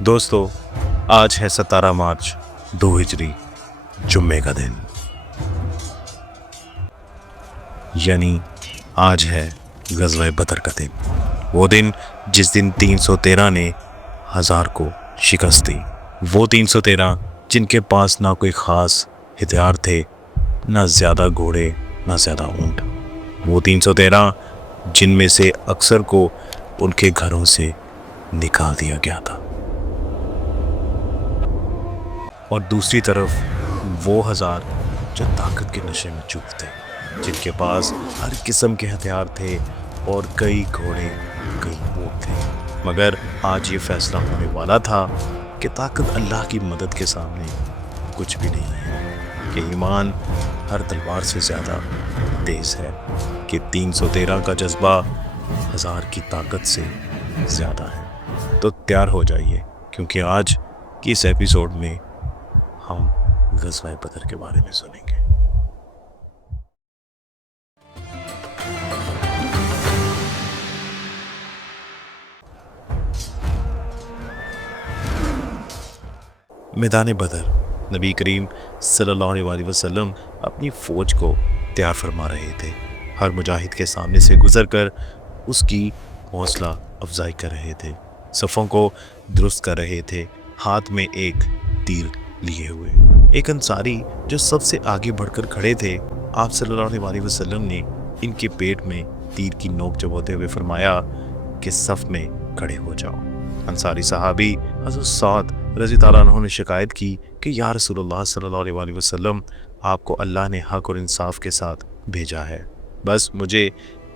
दोस्तों, आज है 17 मार्च 2 हिजरी, जुम्मे का दिन। यानी आज है गज़वा बदर का दिन। वो दिन जिस दिन 313 ने 1000 को शिकस्त दी। वो 313 जिनके पास ना कोई ख़ास हथियार थे, ना ज़्यादा घोड़े, ना ज़्यादा ऊँट। वो 313 जिनमें से अक्सर को उनके घरों से निकाल दिया गया था। और दूसरी तरफ वो 1000 जो ताकत के नशे में चूक थे, जिनके पास हर किस्म के हथियार थे और कई घोड़े, कई ऊँट थे। मगर आज ये फैसला होने वाला था कि ताकत अल्लाह की मदद के सामने कुछ भी नहीं है, कि ईमान हर तलवार से ज़्यादा तेज़ है, कि 313 का जज्बा 1000 की ताकत से ज़्यादा है। तो तैयार हो जाइए, क्योंकि आज की इस एपिसोड में हम गज़वा बदर के बारे में सुनेंगे। मैदान बदर, नबी करीम सल्लल्लाहु अलैहि वसल्लम अपनी फ़ौज को तैयार फरमा रहे थे। हर मुजाहिद के सामने से गुज़रकर उसकी हौसला अफजाई कर रहे थे, सफ़ों को दुरुस्त कर रहे थे, हाथ में एक तीर लिए हुए। एक अंसारी जो सबसे आगे बढ़कर खड़े थे, आप सल्लल्लाहु अलैहि वसल्लम ने इनके पेट में तीर की नोक चबाते हुए फरमाया कि सफ़ में खड़े हो जाओ। अंसारी सहाबी हज़रत साद रज़ी ताला अन्हु ने शिकायत की कि या रसूलुल्लाह सल्लल्लाहु अलैहि वसल्लम, आपको अल्लाह ने हक़ और इंसाफ के साथ भेजा है, बस मुझे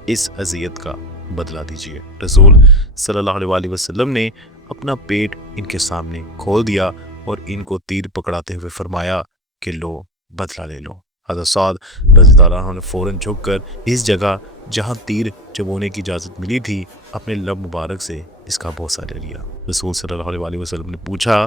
इस अज़ियत का बदला दीजिए। रसूल सल्लल्लाहु अलैहि वसल्लम ने अपना पेट इनके सामने खोल दिया और इनको तीर पकड़ाते हुए फरमाया कि लो, बदला ले लो। हज़रत साद रज़ी ताला अन्हु ने फ़ौरन झुककर इस जगह जहाँ तीर चबोने की इजाज़त मिली थी, अपने लब मुबारक से इसका बोसा ले लिया। रसूल सल्लल्लाहु अलैहि वसल्लम ने पूछा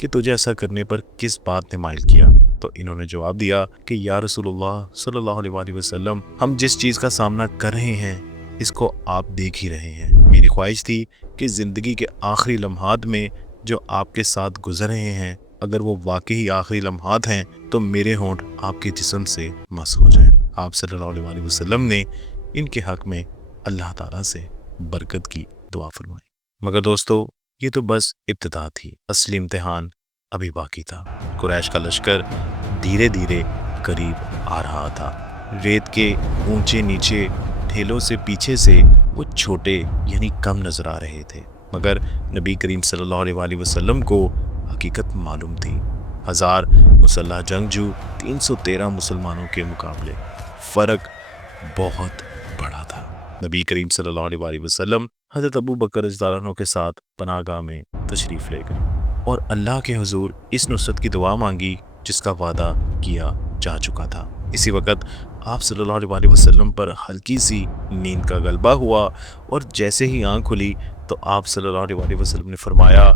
कि तुझे ऐसा करने पर किस बात ने माइल किया? तो इन्होंने जवाब दिया कि या रसूलुल्लाह सल्लल्लाहु अलैहि वसल्लम, हम जिस चीज़ का सामना कर रहे हैं इसको आप देख ही रहे हैं। मेरी ख्वाहिश थी कि ज़िंदगी के आखिरी लम्हात में जो आपके साथ गुजर रहे हैं, अगर वो वाकई आखिरी लम्हात हैं तो मेरे होंठ आपके जिस्म से मस हो जाए। आप सल्लल्लाहु अलैहि वसल्लम ने इनके हक़ में अल्लाह ताला से बरकत की दुआ फरमाई। मगर दोस्तों, ये तो बस इब्तिदा थी, असली इम्तिहान अभी बाकी था। कुरैश का लश्कर धीरे धीरे करीब आ रहा था। रेत के ऊंचे नीचे ढेलों से पीछे से वो छोटे यानी कम नजर आ रहे थे, मगर नबी करीम सल्लल्लाहु अलैहि वसल्लम को हकीकत मालूम थी। 1000 मुसल्लह जंगजू 313 मुसलमानों के मुकाबले फ़र्क बहुत बड़ा था। नबी करीम सल्लल्लाहु अलैहि वसल्लम हज़रत अबू बकर रज़ियल्लाहु अन्हु के साथ पनाहगाह में तशरीफ़ ले गए और अल्लाह के हुज़ूर इस नुसरत की दुआ मांगी जिसका वादा किया जा चुका था। इसी वक्त आप सल्लल्लाहु अलैहि वसल्लम पर हल्की सी नींद का गलबा हुआ और जैसे ही आँख खुली तो आप सल्लल्लाहु अलैहि वसल्लम ने फरमाया,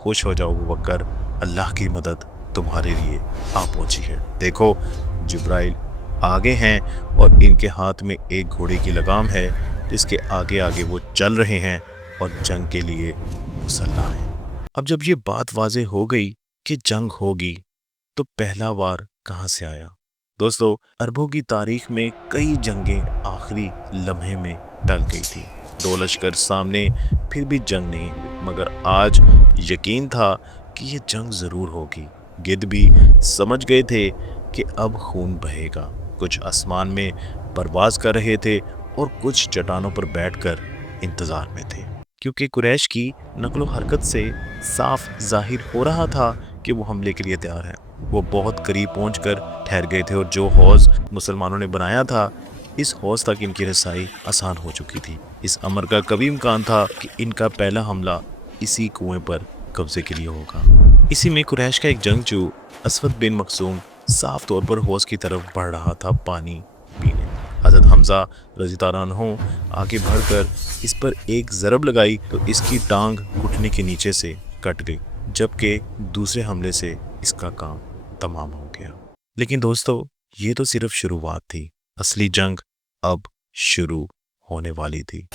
खुश हो जाओ अबू बकर, अल्लाह की मदद तुम्हारे लिए आ पहुँची है। देखो, जिब्राइल आगे हैं और इनके हाथ में एक घोड़े की लगाम है, जिसके आगे आगे वो चल रहे हैं और जंग के लिए मुसल्लह हैं। अब जब ये बात वाज़ेह हो गई कि जंग होगी, तो पहला वार कहाँ से आया? दोस्तों, अरबों की तारीख में कई जंगें आखिरी लम्हे में टल गई थी। 2 लश्कर सामने, फिर भी जंग नहीं हुई, मगर आज यकीन था कि ये जंग ज़रूर होगी। गिद्ध भी समझ गए थे कि अब खून बहेगा। कुछ आसमान में परवाज़ कर रहे थे और कुछ चट्टानों पर बैठकर इंतज़ार में थे, क्योंकि कुरैश की नकलो हरकत से साफ जाहिर हो रहा था कि वो हमले के लिए तैयार हैं। वो बहुत करीब पहुंचकर ठहर गए थे और जो हौज़ मुसलमानों ने बनाया था, इस हौज़ तक इनकी रसाई आसान हो चुकी थी। इस अमर का कभी इम्कान था कि इनका पहला हमला इसी कुएं पर कब्जे के लिए होगा। इसी में कुरैश का एक जंगजू असवद बिन मखसूम साफ तौर पर हौज़ की तरफ बढ़ रहा था पानी पीने। हज़रत हमज़ा रज़ी ताला अन्हु आगे बढ़कर इस पर एक ज़रब लगाई तो इसकी टांग घुटने के नीचे से कट गई, जबकि दूसरे हमले से इसका काम तमाम हो गया। लेकिन दोस्तों, ये तो सिर्फ शुरुआत थी, असली जंग अब शुरू होने वाली थी।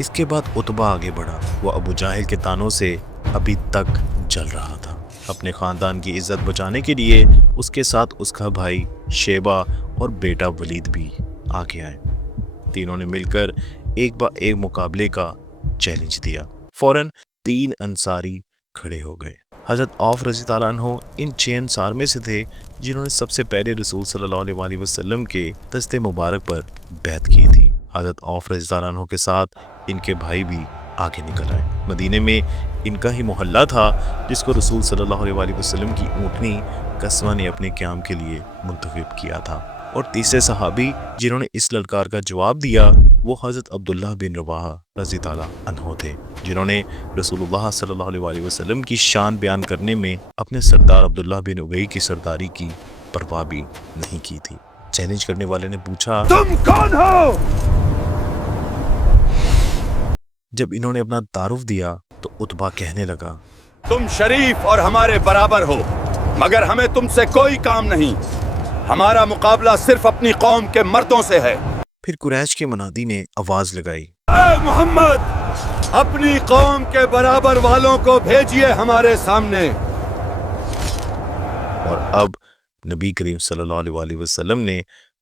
इसके बाद उतबा आगे बढ़ा। वो अबू जाहिल के तानों से अभी तक جل رہا تھا۔ اپنے خاندان کی عزت بچانے کے لیے اس کے ساتھ اس کا بھائی شیبہ اور بیٹا ولید بھی آگے آئے۔ تینوں نے مل کر ایک با ایک مقابلے کا چیلنج دیا۔ فوراً 3 انصاری کھڑے ہو گئے۔ حضرت عوف رضی اللہ عنہ ان 6 انصار میں سے تھے جنہوں نے سب سے پہلے رسول صلی اللہ علیہ وسلم کے دست مبارک پر بیعت کی تھی۔ حضرت عوف رضی اللہ عنہ کے ساتھ ان کے بھائی بھی آگے نکل آئے۔ مدینے میں ان کا ہی محلہ تھا جس کو رسول صلی اللہ علیہ وسلم کی اونٹنی قصوہ نے اپنے قیام کے لیے منتخب کیا تھا۔ اور تیسرے صحابی جنہوں نے اس للکار کا جواب دیا وہ حضرت عبداللہ بن رواحہ رضی اللہ عنہ تھے، جنہوں نے رسول اللہ صلی اللہ علیہ وسلم کی شان بیان کرنے میں اپنے سردار عبداللہ بن ابی کی سرداری کی پرواہ بھی نہیں کی تھی۔ چیلنج کرنے والے نے پوچھا، تم کون ہو؟ جب انہوں نے اپنا تعارف دیا تو عتبہ کہنے لگا، تم شریف اور ہمارے برابر ہو، مگر ہمیں تم سے کوئی کام نہیں، ہمارا مقابلہ صرف اپنی قوم کے مردوں سے ہے۔ پھر قریش کے منادی نے آواز لگائی، اے محمد، اپنی قوم کے برابر والوں کو بھیجیے ہمارے سامنے۔ اور اب نبی کریم صلی اللہ علیہ وسلم نے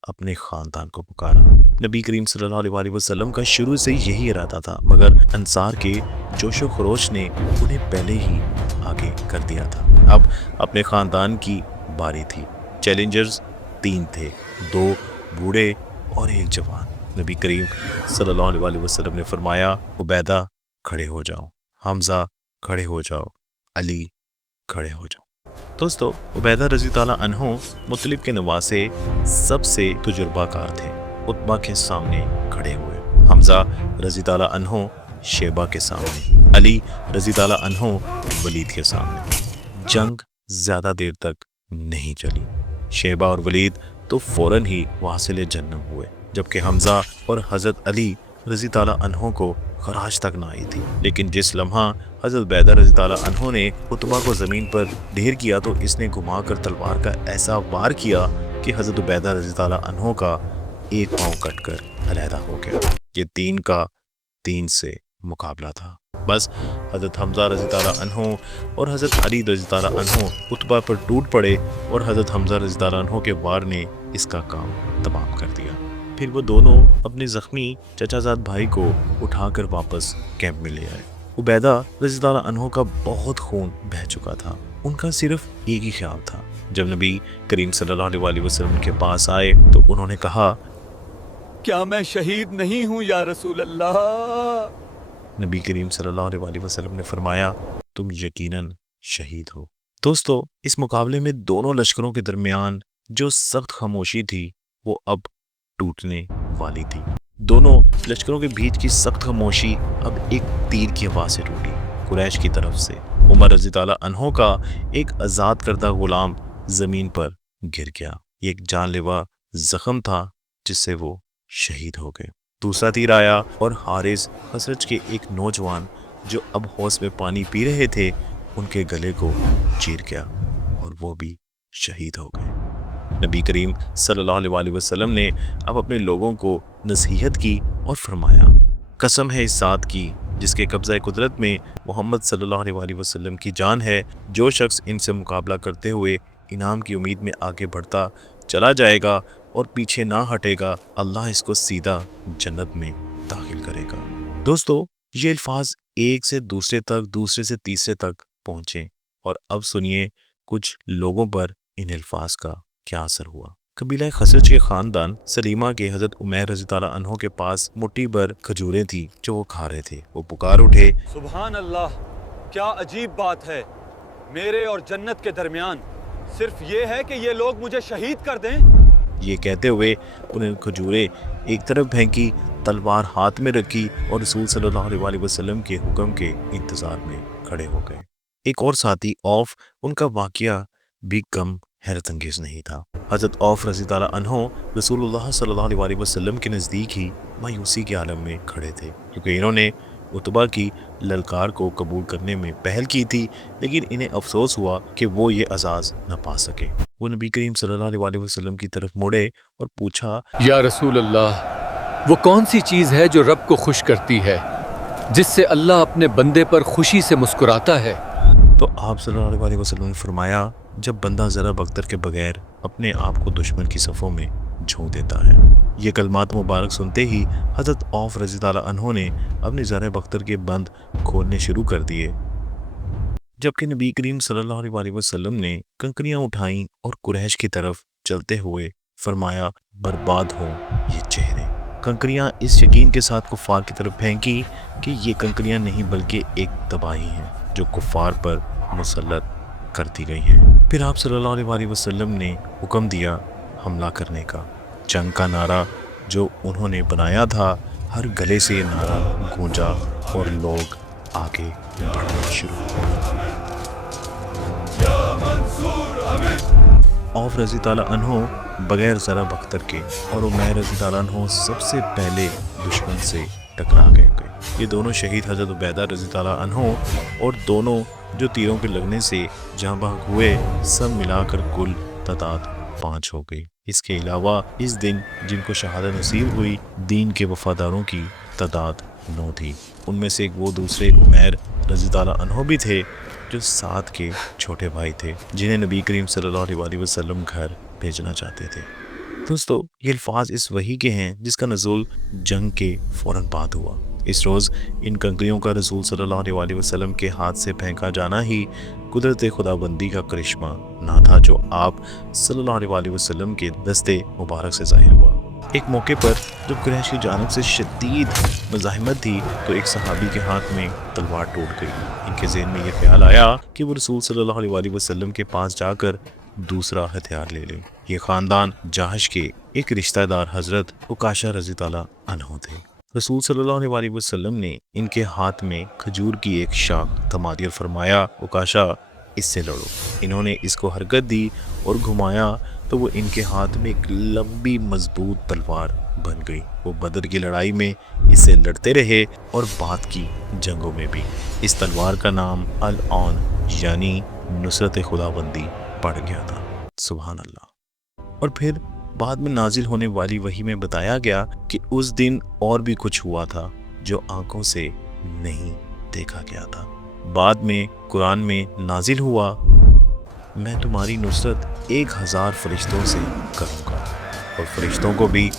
اپنے خاندان کو پکارا۔ نبی کریم صلی اللہ علیہ وسلم کا شروع سے یہی ارادہ تھا، مگر انصار کے جوش و خروش نے انہیں پہلے ہی آگے کر دیا تھا۔ اب اپنے خاندان کی باری تھی۔ چیلنجرز 3 تھے، 2 بوڑھے اور 1 جوان۔ نبی کریم صلی اللہ علیہ وسلم نے فرمایا، عبیدہ کھڑے ہو جاؤ، حمزہ کھڑے ہو جاؤ، علی کھڑے ہو جاؤ۔ دوستو، عبیدہ رضی اللہ عنہ مطلب کے نواسے سب سے تجربہ کار تھے۔ عتبہ کے سامنے کھڑے ہوئے، حمزہ رضی اللہ عنہ شیبہ کے سامنے، علی رضی اللہ عنہ ولید کے سامنے۔ جنگ زیادہ دیر تک نہیں چلی۔ شیبہ اور ولید تو فوراً ہی واصل جنم ہوئے، جبکہ حمزہ اور حضرت علی رضی اللہ عنہ کو خراج تک نہ آئی تھی۔ لیکن جس لمحہ حضرت عبیدہ رضی اللہ عنہ نے عتبہ کو زمین پر ڈھیر کیا تو اس نے گھما کر تلوار کا ایسا وار کیا کہ حضرت عبیدہ رضی اللہ عنہ کا ایک پاؤں کٹ کر علیحدہ ہو گیا۔ یہ 3 کا 3 سے مقابلہ تھا۔ بس حضرت حمزہ رضی اللہ عنہ اور حضرت علی رضی اللہ عنہ عتبہ پر ٹوٹ پڑے اور حضرت حمزہ رضی اللہ عنہ کے وار نے اس کا کام تمام کر دیا۔ پھر وہ دونوں اپنے زخمی چچا زاد بھائی کو اٹھا کر واپس کیمپ میں لے آئے۔ عبیدہ رضی اللہ عنہ کا بہت خون بہہ چکا تھا۔ ان کا صرف ایک ہی خیال تھا۔ جب نبی کریم صلی اللہ علیہ وسلم کے پاس آئے تو انہوں نے کہا، کیا میں شہید نہیں ہوں یا رسول اللہ؟ نبی کریم صلی اللہ علیہ وسلم نے فرمایا، تم یقیناً شہید ہو۔ دوستو، اس مقابلے میں دونوں لشکروں کے درمیان جو سخت خاموشی تھی وہ اب ٹوٹنے والی تھی۔ دونوں لشکروں کے بیچ کی سخت خاموشی اب ایک تیر کی آواز سے ٹوٹی۔ قریش کی طرف سے عمر رضی اللہ عنہ کا ایک آزاد کردہ غلام زمین پر گر گیا۔ یہ ایک جان لیوا زخم تھا جس سے وہ شہید ہو گئے۔ دوسرا تیر آیا اور حارث خزرج کے ایک نوجوان جو اب حوض میں پانی پی رہے تھے ان کے گلے کو چیر گیا اور وہ بھی شہید ہو گئے۔ نبی کریم صلی اللہ علیہ وسلم نے اب اپنے لوگوں کو نصیحت کی اور فرمایا، قسم ہے اس ذات کی جس کے قبضہ قدرت میں محمد صلی اللہ علیہ وسلم کی جان ہے، جو شخص ان سے مقابلہ کرتے ہوئے انعام کی امید میں آگے بڑھتا چلا جائے گا اور پیچھے نہ ہٹے گا، اللہ اس کو سیدھا جنت میں داخل کرے گا۔ دوستو، یہ الفاظ ایک سے دوسرے تک، دوسرے سے تیسرے تک پہنچے اور اب سنیے کچھ لوگوں پر ان الفاظ کا کیا اثر ہوا۔ قبیلہ خزرج کے خاندان سلیمہ کے حضرت عمیر رضی اللہ عنہ کے پاس مٹھی بھر کھجوریں تھیں جو وہ کھا رہے تھے۔ وہ پکار اٹھے، سبحان اللہ، کیا عجیب بات ہے، میرے اور جنت کے درمیان صرف یہ ہے کہ یہ لوگ مجھے شہید کر دیں۔ یہ کہتے ہوئے انہیں کھجوریں ایک طرف پھینکی، تلوار ہاتھ میں رکھی اور رسول صلی اللہ علیہ وسلم کے حکم کے انتظار میں کھڑے ہو گئے۔ ایک اور ساتھی عوف، ان کا واقعہ بھی کم حیرت انگیز نہیں تھا۔ حضرت عوف رضی اللہ عنہ رسول اللہ صلی اللہ علیہ وسلم کے نزدیک ہی مایوسی کے عالم میں کھڑے تھے، کیونکہ انہوں نے عتبہ کی للکار کو قبول کرنے میں پہل کی تھی، لیکن انہیں افسوس ہوا کہ وہ یہ اعزاز نہ پا سکے۔ وہ نبی کریم صلی اللہ علیہ وسلم کی طرف مڑے اور پوچھا، یا رسول اللہ، وہ کون سی چیز ہے جو رب کو خوش کرتی ہے، جس سے اللہ اپنے بندے پر خوشی سے مسکراتا ہے؟ तो आप सल्लल्लाहु अलैहि वसल्लम ने फरमाया, जब बंदा ज़रा बख्तर के बगैर अपने आप को दुश्मन की सफ़ों में झोंक देता है। ये कलमात मुबारक सुनते ही हज़रत औफ रज़ी ताला अन्हो ने अपने ज़र बख्तर के बंद खोलने शुरू कर दिए, जबकि नबी करीम सल्लल्लाहु अलैहि वसल्लम ने कंकरियां उठाईं और कुरैश की तरफ चलते हुए फरमाया, बर्बाद हो ये चेहरे। कंकरियां इस यकीन के साथ कुफ़ार की तरफ फेंकी कि ये कंकरियां नहीं बल्कि एक तबाही हैं जो कुफ़ार पर मुसल्लत कर दी गई हैं। फिर आप सल्लल्लाहु अलैहि वसल्लम ने हुक्म दिया हमला करने का। जंग का नारा जो उन्होंने बनाया था, हर गले से ये नारा गूंजा और लोग आगे बढ़ना शुरू हुए। औफ रज़ी ताला अन्हो बगैर ज़रा बख्तर के और उमैर रज़ी ताला अन्हो सबसे पहले दुश्मन से टकरा गए। ये दोनों शहीद हज़रत उबैदा रज़ी ताला अन्हो और दोनों जो तीरों के लगने से जहाँ बहक हुए, सब मिलाकर कुल तादाद 5 हो गई। इसके अलावा इस दिन जिनको शहादत नसीब हुई, दीन के वफादारों की तादाद 9 थी। उनमें से एक वो दूसरे उमैर रज़ी ताला अन्हो भी थे जो साथ के छोटे भाई थे, जिन्हें नबी करीम सल्लल्लाहु अलैहि वसल्लम घर भेजना चाहते थे। दोस्तों, ये अल्फाज इस वही के हैं जिसका नज़ूल जंग के फ़ौरन बाद हुआ। इस रोज़ इन कंकरियों का रसूल सल्लल्लाहु अलैहि वसल्लम के हाथ से फेंका जाना ही कुदरत खुदाबंदी का करिश्मा ना था, जो आप सल्लल्लाहु अलैहि वसल्लम के दस्ते मुबारक से ज़ाहिर हुआ। एक मौके पर जब कुरैश की जानिब से शदीद मज़ाहिमत थी तो एक सहाबी के हाथ में तलवार टूट गई। इनके ज़हन में यह ख्याल आया कि वो रसूल सल्लल्लाहु अलैहि वसल्लम के पास जाकर दूसरा हथियार ले लें। ये ख़ानदान जाहश के एक रिश्तेदार हज़रत उकाशा रज़ी ताला अन्हो थे। रसूल सल्लल्लाहु अलैहि वसल्लम ने इनके हाथ में खजूर की एक शाख थमा दी और फरमाया, उकाशा इससे लड़ो। इन्होंने इसको हरकत दी और घुमाया तो वो इनके हाथ में एक लंबी मजबूत तलवार बन गई। वो बदर की लड़ाई में इससे लड़ते रहे और बाद की जंगों में भी। इस तलवार का नाम अल-औन यानी नुसरत खुदाबंदी पड़ गया था। सुभान अल्लाह। और फिर बाद में नाजिल होने वाली वही में बताया गया कि उस दिन और भी कुछ हुआ था जो आंखों से नहीं देखा गया था। बाद में कुरान में नाजिल हुआ, मैं तुम्हारी नुसरत 1000 फरिश्तों से करूँगा। और फरिश्तों को भी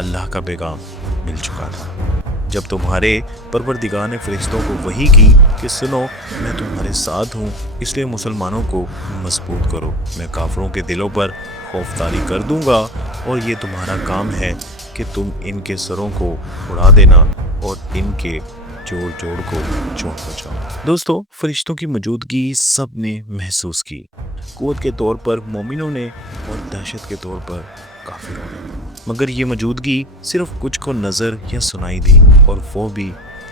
अल्लाह का पैगाम मिल चुका था। जब तुम्हारे परवरदिगार ने फरिश्तों को वही की कि सुनो, मैं तुम्हारे साथ हूँ, इसलिए मुसलमानों को मजबूत करो। मैं काफिरों के दिलों पर खौफतारी कर दूंगा और ये तुम्हारा काम है कि तुम इनके सरों को उड़ा देना और इनके जोड़ जोड़ को चोट पहुँचाओ। दोस्तों, फरिश्तों की मौजूदगी सब ने महसूस की, क़ुव्वत के तौर पर मोमिनों ने और दहशत के तौर पर काफिरों ने। मगर ये मौजूदगी सिर्फ कुछ को नज़र या सुनाई दी, और वो भी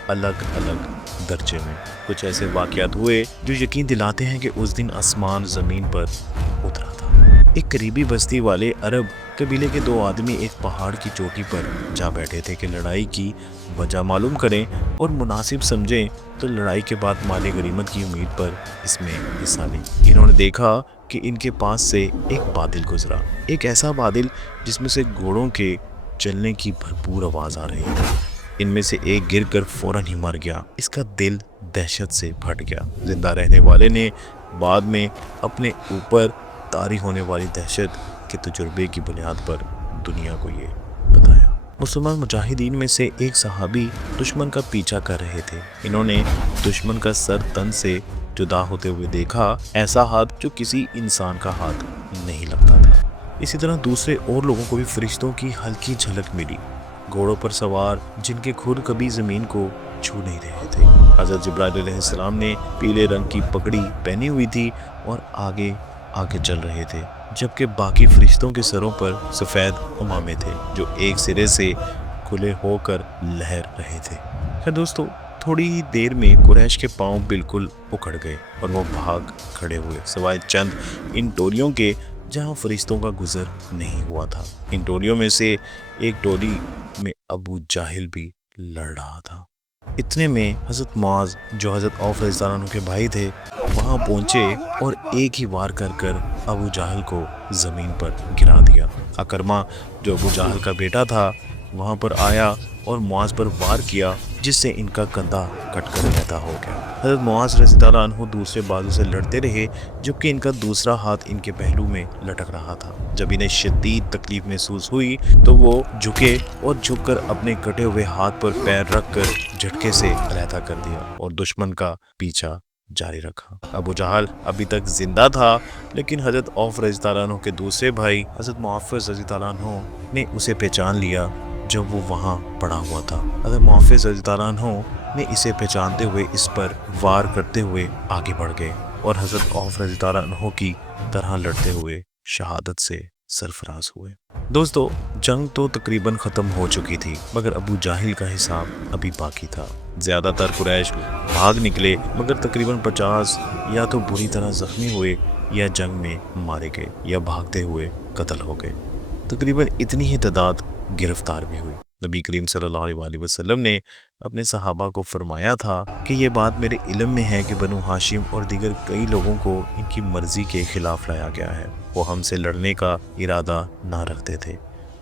अलग अलग दर्जे में। कुछ ऐसे वाक़यात हुए जो यकीन दिलाते हैं कि उस दिन आसमान ज़मीन पर उतरा था। एक करीबी बस्ती वाले अरब कबीले के 2 आदमी एक पहाड़ की चोटी पर जा बैठे थे कि लड़ाई की वजह मालूम करें और मुनासिब समझें तो लड़ाई के बाद माले गनीमत की उम्मीद पर इसमें हिस्सा लें। इन्होंने देखा कि इनके पास से एक बादल गुजरा, एक ऐसा बादल जिसमें से घोड़ों के चलने की भरपूर आवाज़ आ रही थी। इनमें से एक गिरकर फौरन ही मर गया। इसका दिल दहशत से फट गया। जिंदा रहने वाले ने बाद में अपने ऊपर तारी होने वाली दहशत के तजुर्बे की बुनियाद पर दुनिया को ये बताया। मुसलमान मुजाहिदीन में से एक सहाबी दुश्मन का पीछा कर रहे थे। इन्होंने दुश्मन का सर तन से जुदा होते हुए देखा, ऐसा हाथ जो किसी इंसान का हाथ नहीं लगता था। इसी तरह दूसरे और लोगों को भी फरिश्तों की हल्की झलक मिली, घोड़ों पर सवार जिनके खुर कभी ज़मीन को छू नहीं रहे थे। हज़रत जिब्राइल अलैहिस्सलाम ने पीले रंग की पगड़ी पहनी हुई थी और आगे आगे चल रहे थे, जबकि बाकी फरिश्तों के सरों पर सफ़ेद उमामे थे जो एक सिरे से खुले होकर लहर रहे थे। खैर दोस्तों, थोड़ी ही देर में कुरैश के पांव बिल्कुल उखड़ गए और वो भाग खड़े हुए, सिवाय चंद इन टोलियों के जहां फरिश्तों का गुजर नहीं हुआ था। इन टोलियों में से एक टोली में अबू जाहिल भी लड़ रहा था। इतने में हज़रत मुआज़, जो हज़रत औफ रज़ियल्लाहु अन्हु के भाई थे, वहाँ पहुँचे और एक ही वार कर कर अबू जाहल को ज़मीन पर गिरा दिया। अकरमा, जो अबू जाहल का बेटा था, वहाँ पर आया और मुआज पर वार किया, जिससे इनका कंधा कटकर पैदा हो गया। हज़रत मुआज रज़ियल्लाहु अन्हु दूसरे बाजू से लड़ते रहे, जबकि इनका दूसरा हाथ इनके पहलू में लटक रहा था। जब इन्हें शदीद तकलीफ महसूस हुई तो वो झुके और झुककर अपने कटे हुए हाथ पर पैर रखकर झटके से अलहदा कर दिया और दुश्मन का पीछा जारी रखा। अबू जहल अभी तक जिंदा था, लेकिन हज़रत औफ रज़ियल्लाहु अन्हु के दूसरे भाई हज़रत मुआफ़िज़ रज़ियल्लाहु अन्हु ने उसे पहचान लिया जब वो वहाँ पड़ा हुआ था। हज़रत मुआफ़िज़ रज़ियल्लाहु अन्हु ने इसे पहचानते हुए इस पर वार करते हुए आगे बढ़ गए और हज़रत औफ रज़ियल्लाहु अन्हु की तरह लड़ते हुए शहादत से सरफराज हुए। दोस्तों, जंग तो तकरीबन ख़त्म हो चुकी थी, मगर अबू जाहिल का हिसाब अभी बाकी था। ज़्यादातर कुरैश भाग निकले, मगर तकरीबन 50 या तो बुरी तरह ज़ख्मी हुए या जंग में मारे गए या भागते हुए कत्ल हो गए। तकरीबन इतनी ही तादाद गिरफ्तार भी हुई। नबी करीम सल्लल्लाहु अलैहि वसल्लम ने अपने सहाबा को फरमाया था कि ये बात मेरे इल्म में है कि बनु हाशिम और दीगर कई लोगों को इनकी मर्जी के खिलाफ लाया गया है। वो हमसे लड़ने का इरादा ना रखते थे।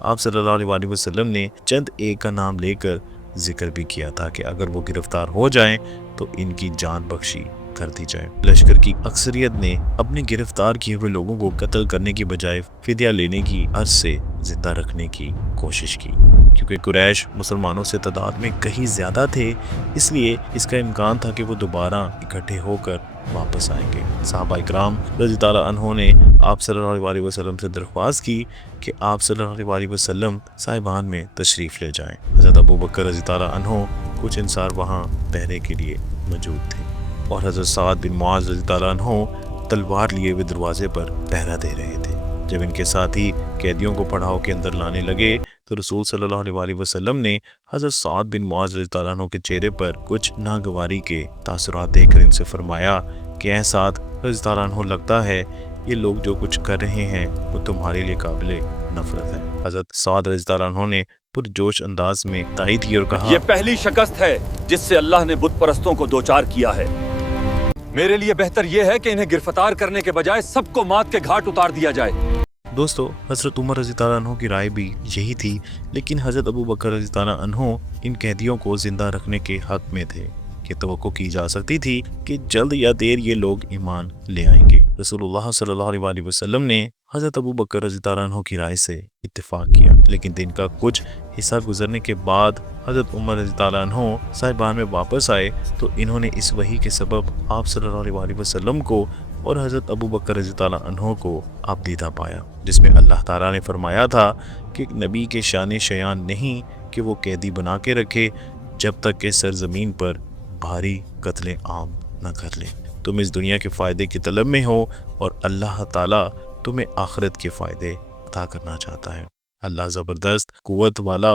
आप सल्लल्लाहु अलैहि वसल्लम ने चंद एक का नाम लेकर जिक्र भी किया था कि अगर वो गिरफ्तार हो जाएं तो इनकी जान बख्शी कर दी जाए। लश्कर की अक्सरियत ने अपने गिरफ्तार किए हुए लोगों को कत्ल करने की बजाय फिदिया लेने की अर्ज से जिंदा रखने की कोशिश की। क्योंकि कुरैश मुसलमानों से तादाद में कहीं ज़्यादा थे, इसलिए इसका इम्कान था कि वो दोबारा इकट्ठे होकर वापस आएंगे। सहाबा इकराम रज़ियल्लाहु अन्हु ने आप सल्लल्लाहु अलैहि वसल्लम से दरख्वास्त की कि आप सल्लल्लाहु अलैहि वसल्लम साहिबान में तशरीफ़ ले जाएं। हज़रत अबू बकर रज़ियल्लाहु अन्हु कुछ इंसार वहाँ पहरे के लिए मौजूद थे और हज़रत साद बिन मुआज़ रज़ियल्लाहु अन्हु तलवार लिए हुए दरवाजे पर पहरा दे रहे थे। जब इनके साथी कैदियों को पड़ाव के अंदर लाने लगे तो रसूल सल्लल्लाहु अलैहि वसल्लम ने हज़रत साद बिन मुआज़ रज़ियल्लाहु अन्हु के चेहरे पर कुछ नागवारी के तासुरात देखकर इनसे फरमाया कि ऐ साद रज़ियल्लाहु अन्हु, लगता है ये लोग जो कुछ कर रहे हैं वो तुम्हारे लिए काबिले नफरत है। हज़रत साद रज़ियल्लाहु अन्हु ने पुरजोश अंदाज में तायद की और कहा, ये पहली शिकस्त है जिससे अल्लाह ने बुत परस्तों को दोचार किया है। मेरे लिए बेहतर यह है कि इन्हें गिरफ्तार करने के बजाय सबको मौत के घाट उतार दिया जाए। दोस्तों, हज़रत उमर रज़ियल्लाहु अन्हु की राय भी यही थी, लेकिन हज़रत अबू बकर रज़ियल्लाहु अन्हु इन कैदियों को जिंदा रखने के हक में थे कि तवक्को की जा सकती थी कि जल्द या देर ये लोग ईमान ले आएंगे। रसूलुल्लाह सल्लल्लाहु अलैहि वसल्लम ने हज़रत अबू बकर रज़ियल्लाहु अन्हु की राय से इत्तेफाक किया, लेकिन दिन का कुछ हिस्सा गुजरने के बाद हज़रत उमर रज़ियल्लाहु अन्हु साहिबान में वापस आए तो इन्होंने इस वही के सबब आप सल्लल्लाहु अलैहि वसल्लम को और हज़रत अबू बकर रज़ियल्लाहु अन्हु को आप दीदा पाया, जिसमें अल्लाह ताला ने फरमाया था कि नबी के शान शयान नहीं कि वो कैदी बना के रखे जब तक कि सरजमीन पर भारी कत्ले आम न कर ले। तुम इस दुनिया के फ़ायदे की तलब में हो और अल्लाह ताला तुम्हें आखिरत के फ़ायदे अता करना चाहता है। अल्लाह ज़बरदस्त कुव्वत वाला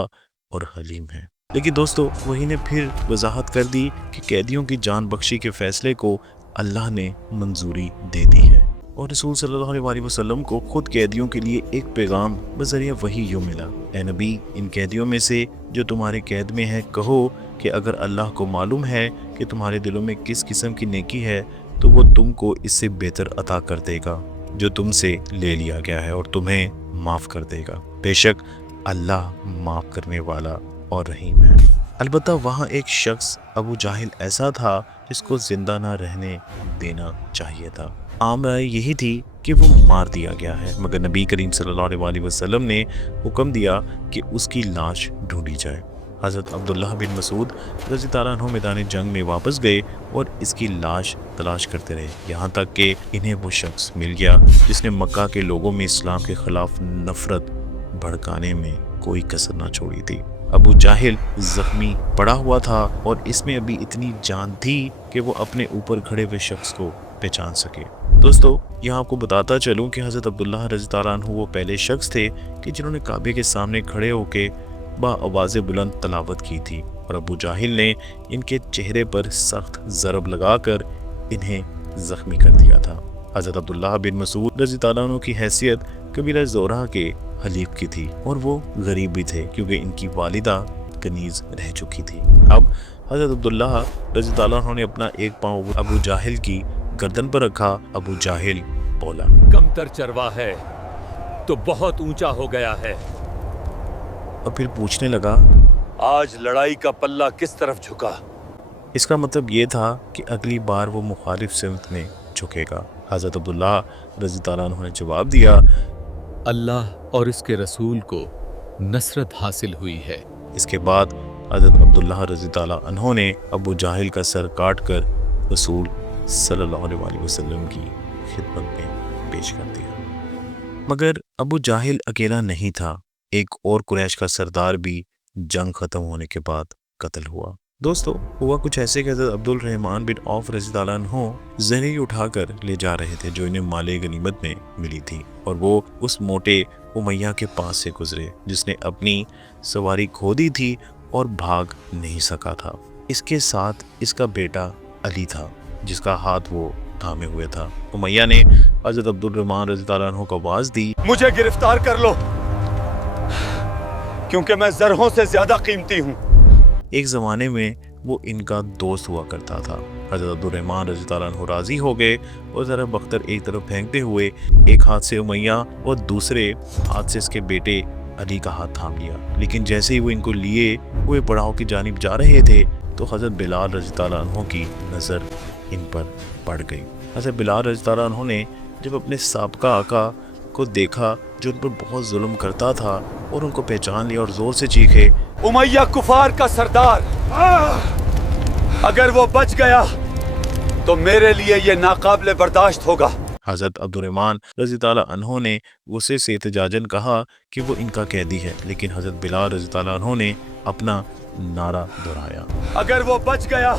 और हलीम है। लेकिन दोस्तों, वही ने फिर वजाहत कर दी कि कैदियों की जान बख्शी के फ़ैसले को अल्लाह ने मंजूरी दे दी है और रसूल सल्लल्लाहु अलैहि वसल्लम को खुद कैदियों के लिए एक पैगाम बज़रिया वही यूँ मिला, ए नबी, इन कैदियों में से जो तुम्हारे कैद में है कहो कि अगर अल्लाह को मालूम है कि तुम्हारे दिलों में किस किस्म की नेकी है तो वो तुमको इससे बेहतर अता कर देगा जो तुमसे ले लिया गया है और तुम्हें माफ़ कर देगा। बेशक अल्लाह माफ़ करने वाला और रहीम है। अलबत्ता वहाँ एक शख्स अबू जाहिल ऐसा था जिसको जिंदा ना रहने देना चाहिए था। आम राय यही थी कि वो मार दिया गया है, मगर नबी करीम सल्लल्लाहु अलैहि वसल्लम ने हुक्म दिया कि उसकी लाश ढूंढी जाए। हज़रत अब्दुल्लाह बिन मसूद रज़ियल्लाहु अन्हु मैदान जंग में वापस गए और इसकी लाश तलाश करते रहे, यहाँ तक कि इन्हें वो शख्स मिल गया जिसने मक्का के लोगों में इस्लाम के ख़िलाफ़ नफ़रत भड़काने में कोई कसर ना छोड़ी थी। अबू जाहिल ज़ख्मी पड़ा हुआ था और इसमें अभी इतनी जान थी कि वो अपने ऊपर खड़े हुए शख्स को पहचान सके। दोस्तों, यहाँ आपको बताता चलूँ कि हज़रत अब्दुल्लाह रज़ियल्लाहु अन्हु वो पहले शख्स थे कि जिन्होंने काबे के सामने खड़े होकर बाआवाज़ बुलंद तलावत की थी और अबू जाहिल ने इनके चेहरे पर सख्त ज़रब लगाकर इन्हें ज़ख्मी कर दिया था। हज़रत अब्दुल्लाह बिन मसूद रज़ियल्लाहु अन्हु की हैसियत कबीला ज़ोरा के हलीफ की थी और वो गरीब भी थे क्योंकि इनकी वालिदा कनीज़ रह चुकी थी। अब हज़रत अब्दुल्लाह रज़ियल्लाहु अन्हु ने अपना एक पाँव अबू जाहिल की गर्दन पर रखा। अबू जाहिल बोला, कमतर चरवा है तो बहुत ऊंचा हो गया है। और फिर पूछने लगा, आज लड़ाई का पल्ला किस तरफ झुका? इसका मतलब ये था कि अगली बार वो मुखालिफ सिमत में झुकेगा। हज़रत अब्दुल्लाह रज़ी ताला अन्हु ने जवाब दिया, अल्लाह और इसके रसूल को नसरत हासिल हुई है। इसके बाद हज़रत अब्दुल्लाह रज़ी ताला अन्हु ने अबू जाहिल का सर काट कर रसूल सल्लल्लाहु अलैहि वसल्लम की खिदमत में पेश कर दिया। मगर अबू जाहिल अकेला नहीं था, एक और कुरैश का सरदार भी जंग ख़त्म होने के बाद कत्ल हुआ। दोस्तों, हुआ कुछ ऐसे कि हज़रत अब्दुल रहमान बिन औफ रज़ी ताला अन्हु ज़हरी उठाकर ले जा रहे थे जो इन्हें माले गनीमत में मिली थी, और वो उस मोटे उमैया के पास से गुजरे जिसने अपनी सवारी खो दी थी और भाग नहीं सका था। इसके साथ इसका बेटा अली था जिसका हाथ वो थामे हुए था। उमैया ने हज़रत अब्दुल रहमान रज़ी ताला अन्हु को आवाज़ दी, मुझे गिरफ्तार कर लो, क्योंकि मैं ज़रहों से ज्यादा कीमती हूँ। एक ज़माने में वो इनका दोस्त हुआ करता था। हज़रत अब्दुल रहमान रज़ी ताला अन्हु राज़ी हो गए और ज़रा बख्तर एक तरफ फेंकते हुए एक हाथ से उमैया और दूसरे हाथ से इसके बेटे अली का हाथ थाम लिया। लेकिन जैसे ही वो इनको लिए हुए पड़ाव की जानिब जा रहे थे तो हज़रत बिलाल रज़ी ताला अन्हु की नज़र इन पर पड़ गई। हज़रत बिलाल रज़ी ताला अन्हु ने जब अपने साबका आका को देखा जो उन पर बहुत जुल्म करता था और उनको पहचान लिया और ज़ोर से चीखे, उमैया कुफार का सरदार, अगर वो बच गया तो मेरे लिए ये नाकाबिले बर्दाश्त होगा। हज़रत अब्दुल रहमान रज़ी ताला अन्हु ने गुस्से से एहतजाजन कहा कि वो इनका कैदी है, लेकिन हज़रत बिलाल रज़ी ताला अन्हु ने अपना नारा दोहराया, अगर वो बच गया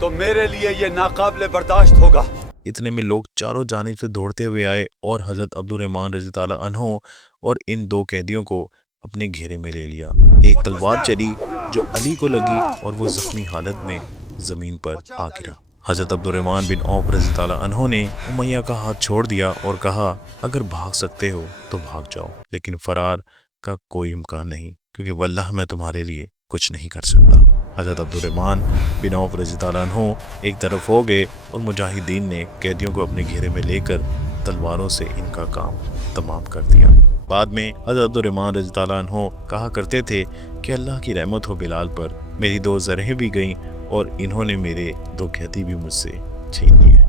तो मेरे लिए ये नाकाबिले बर्दाश्त होगा। इतने में लोग चारों जानिब से दौड़ते हुए आए और हज़रत अब्दुल रहमान रज़ी ताला अन्हु और इन दो कैदियों को अपने घेरे में ले लिया। एक तलवार चली जो अली को लगी और वो जख्मी हालत में ज़मीन पर आ गिरा। हज़रत अब्दुल रहमान बिन औफ रज़ी ताला अन्हु ने उमैया का हाथ छोड़ दिया और कहा, अगर भाग सकते हो तो भाग जाओ, लेकिन फरार का कोई इम्कान नहीं, क्योंकि वल्लाह मैं तुम्हारे लिए कुछ नहीं कर सकता। हज़रत अब्दुल रहमान बिन औफ रज़ी ताला अन्हु एक तरफ हो गए और मुजाहिदीन ने कैदियों को अपने घेरे में लेकर तलवारों से इनका काम तमाम कर दिया। बाद में हज़रत अब्दुल रहमान रज़ी ताला अन्हु कहा करते थे कि अल्लाह की रहमत हो बिलाल पर, मेरी दो ज़रहें भी गईं और इन्होंने मेरे दो कैदी भी मुझसे छीन लिए।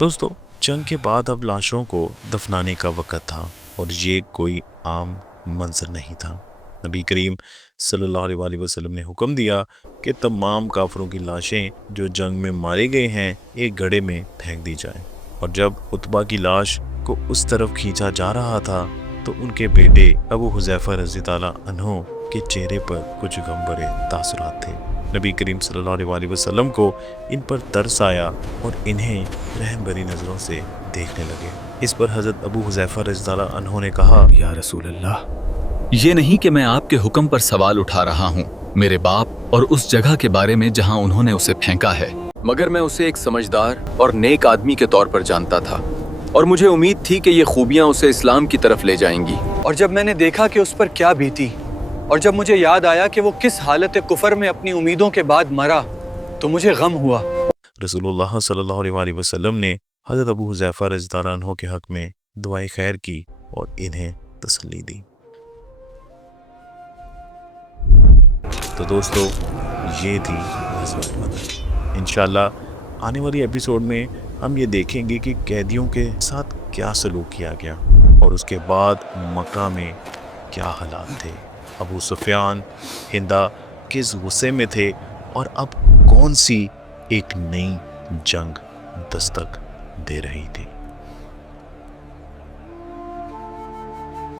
दोस्तों, जंग के बाद अब लाशों को दफनाने का वक़्त था और ये कोई आम मंजर नहीं था। नबी करीम सल्लल्लाहु अलैहि वसल्लम ने हुक्म दिया कि तमाम काफिरों की लाशें जो जंग में मारे गए हैं एक गड्ढे में फेंक दी जाएं। और जब उतबा की लाश को उस तरफ खींचा जा रहा था तो उनके बेटे अबू हुज़ैफा रज़ी ताला अन्हु के चेहरे पर कुछ गम भरे तासुरात थे। नबी करीम सल्लल्लाहु अलैहि वसल्लम को इन पर तरस आया और इन्हें रहम भरी नज़रों से देखने लगे। इस पर हज़रत अबू हुज़ैफा रज़ी ताला अन्हु ने कहा, या रसूल अल्लाह, ये नहीं कि मैं आपके हुक्म पर सवाल उठा रहा हूँ, मेरे बाप और उस जगह के बारे में जहाँ उन्होंने उसे फेंका है, मगर मैं उसे एक समझदार और नेक आदमी के तौर पर जानता था और मुझे उम्मीद थी कि ये खूबियाँ उसे इस्लाम की तरफ ले जाएंगी। और जब मैंने देखा कि उस पर क्या बीती और जब मुझे याद आया कि वो किस हालत कुफर में अपनी उम्मीदों के बाद मरा तो मुझे गम हुआ। रसूलुल्लाह सल्लल्लाहु अलैहि वसल्लम ने हज़रत अबू हुज़ैफा रज़ी ताला अन्हु के हक़ में दुआए खैर की और इन्हें तसल्ली दी। तो दोस्तों, ये थी ग़ज़वत बदर। इंशाअल्लाह आने वाली एपिसोड में हम ये देखेंगे कि कैदियों के साथ क्या सलूक किया गया और उसके बाद मक्का में क्या हालात थे, अबू सुफियान हिंदा किस गुस्से में थे और अब कौन सी एक नई जंग दस्तक दे रही थी।